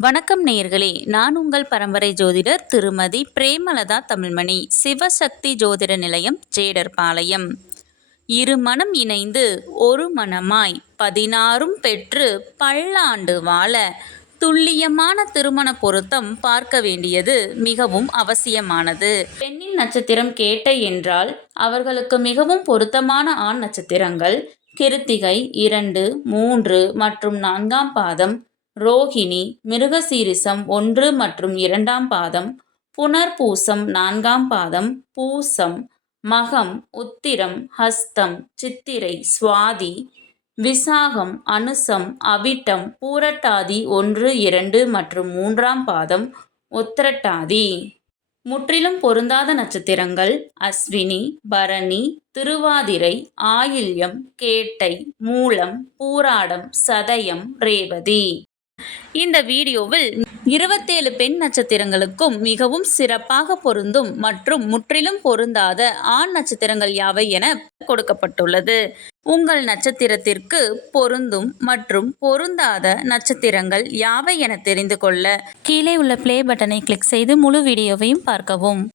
வணக்கம் நேயர்களே, நான் உங்கள் பரம்பரை ஜோதிடர் திருமதி பிரேமலதா தமிழ்மணி, சிவசக்தி ஜோதிட நிலையம், ஜேடர்பாளையம். இரு மனம் இணைந்து ஒரு மனமாய் 16ம் பெற்று பல்லாண்டு வாழ துல்லியமான திருமண பொருத்தம் பார்க்க வேண்டியது மிகவும் அவசியமானது. பெண்ணின் நட்சத்திரம் கேட்டை என்றால் அவர்களுக்கு மிகவும் பொருத்தமான ஆண் நட்சத்திரங்கள் கிருத்திகை 2, 3 மற்றும் 4ஆம் பாதம், ரோகிணி, மிருகசீரிசம் 1 மற்றும் 2ஆம் பாதம், புனர்பூசம் 4ஆம் பாதம், பூசம், மகம், உத்திரம், ஹஸ்தம், சித்திரை, சுவாதி, விசாகம், அனுசம், அவிட்டம், பூரட்டாதி 1, 2 மற்றும் 3ஆம் பாதம், உத்திரட்டாதி. முற்றிலும் பொருந்தாத நட்சத்திரங்கள் அஸ்வினி, பரணி, திருவாதிரை, ஆயில்யம், கேட்டை, மூலம், பூராடம், சதயம், ரேவதி. இந்த வீடியோவில் 27 பெண் நட்சத்திரங்களுக்கும் மிகவும் சிறப்பாக பொருந்தும் மற்றும் முற்றிலும் பொருந்தாத ஆண் நட்சத்திரங்கள் யாவை என கொடுக்கப்பட்டுள்ளது. உங்கள் நட்சத்திரத்திற்கு பொருந்தும் மற்றும் பொருந்தாத நட்சத்திரங்கள் யாவை என தெரிந்து கொள்ள கீழே உள்ள ப்ளே பட்டனை கிளிக் செய்து முழு வீடியோவையும் பார்க்கவும்.